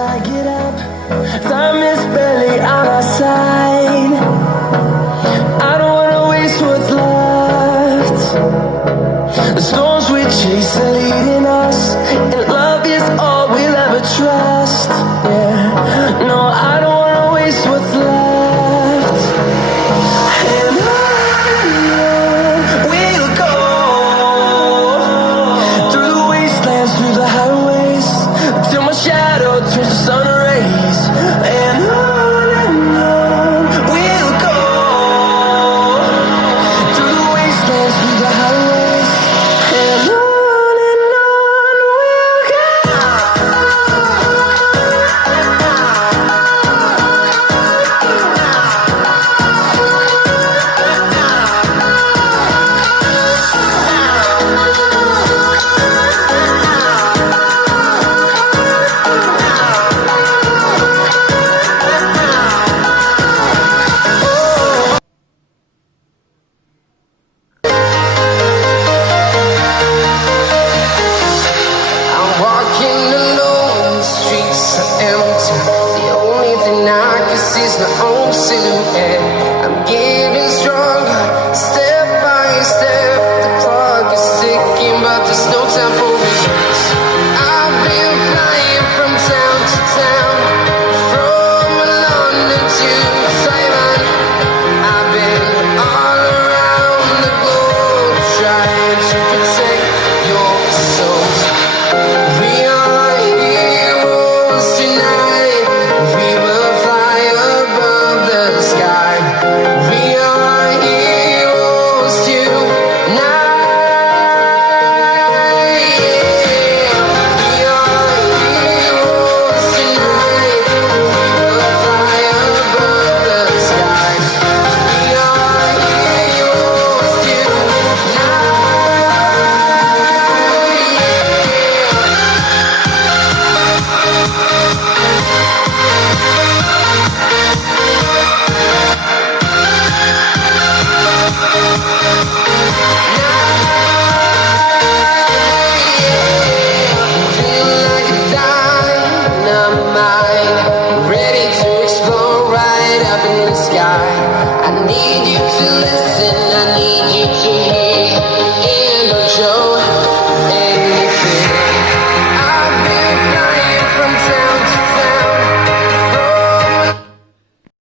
I get up. Time is barely on our side. I don't wanna waste what's left. The storms we chase are leading us, and love is all we'll ever trust. Yeah, no, I don't wanna waste what's left. And on we'll go, through the wastelands, through the highways, till my shadow turns to sun rays. And on we'll go, through the wastelands, through the highways, and on we'll go. I'm walking alone, the streets are empty. The only thing I can see is my own silhouette. I'm getting stronger, step by step. The clock is ticking, but there's no time for regrets. I've been flying from town to town, from London to Taiwan. I've been all around the globe, trying to protect your soul. We are heroes tonight. We will fly above the sky. We are heroes tonight. We are heroes tonight. We will fly above the sky. We are heroes tonight. Feeling like a dynamite, ready to explode right up in the sky. I need you to listen